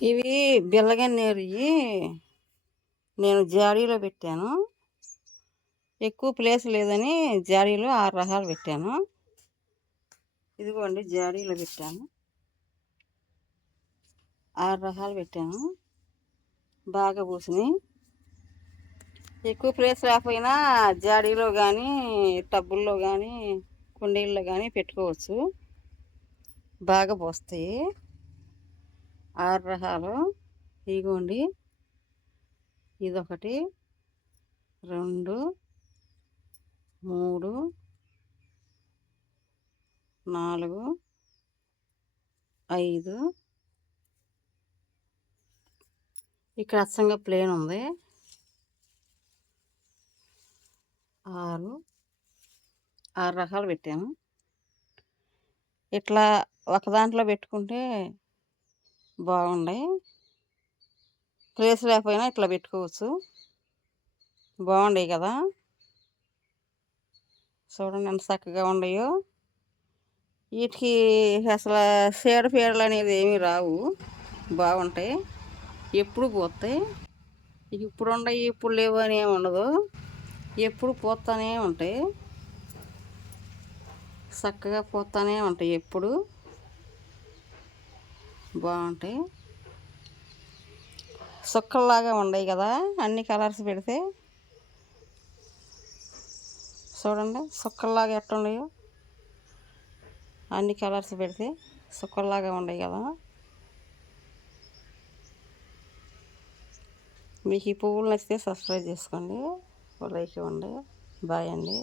ఇవి బిళ్ళగన్నేరుయి నేను జాడీలో పెట్టాను. ఎక్కువ ప్లేస్ లేదని జాడీలో 6 రకాలు పెట్టాను. ఇదిగోండి జాడీలో పెట్టాను. 6 రకాలు పెట్టాను. బాగా పూసినాయి. ఎక్కువ ప్లేస్ లేకపోయినా జాడీలో కానీ, టబ్బుల్లో కానీ, కుండీల్లో కానీ పెట్టుకోవచ్చు. బాగా పూస్తాయి. 6 రకాలు. ఇదిగోండి ఇదొకటి, 2, 3, 4, 5. ఇక్కడ అచ్చంగా ప్లేన్ ఉంది. 6 రకాలు పెట్టాను. ఇట్లా ఒక దాంట్లో పెట్టుకుంటే బాగుంటాయి. ప్లేస్ లేకపోయినా ఇట్లా పెట్టుకోవచ్చు. బాగుంటాయి కదా, చూడండి ఎంత చక్కగా ఉన్నాయో. వీటికి అసలు చీడపీడలు అనేది ఏమీ రావు. బాగుంటాయి, ఎప్పుడు పూస్తాయి. ఇప్పుడు ఉండయి ఇప్పుడు లేవు అని ఏమి ఉండదు. ఎప్పుడు పూస్తూనే ఉంటాయి. చక్కగా పూస్తూనే ఉంటాయి. ఎప్పుడు బాగుంటాయి. సుక్కల్లాగా ఉండయి కదా అన్ని కలర్స్ పెడితే. చూడండి సుక్కల్లాగా ఎట్టున్నాయో. అన్ని కలర్స్ పెడితే సుక్కల్లాగా ఉండయి కదా. మీకు ఈ పువ్వులు నచ్చితే సబ్స్క్రైబ్ చేసుకోండి, లైక్ ఇవ్వండి. బాయ్ అండి.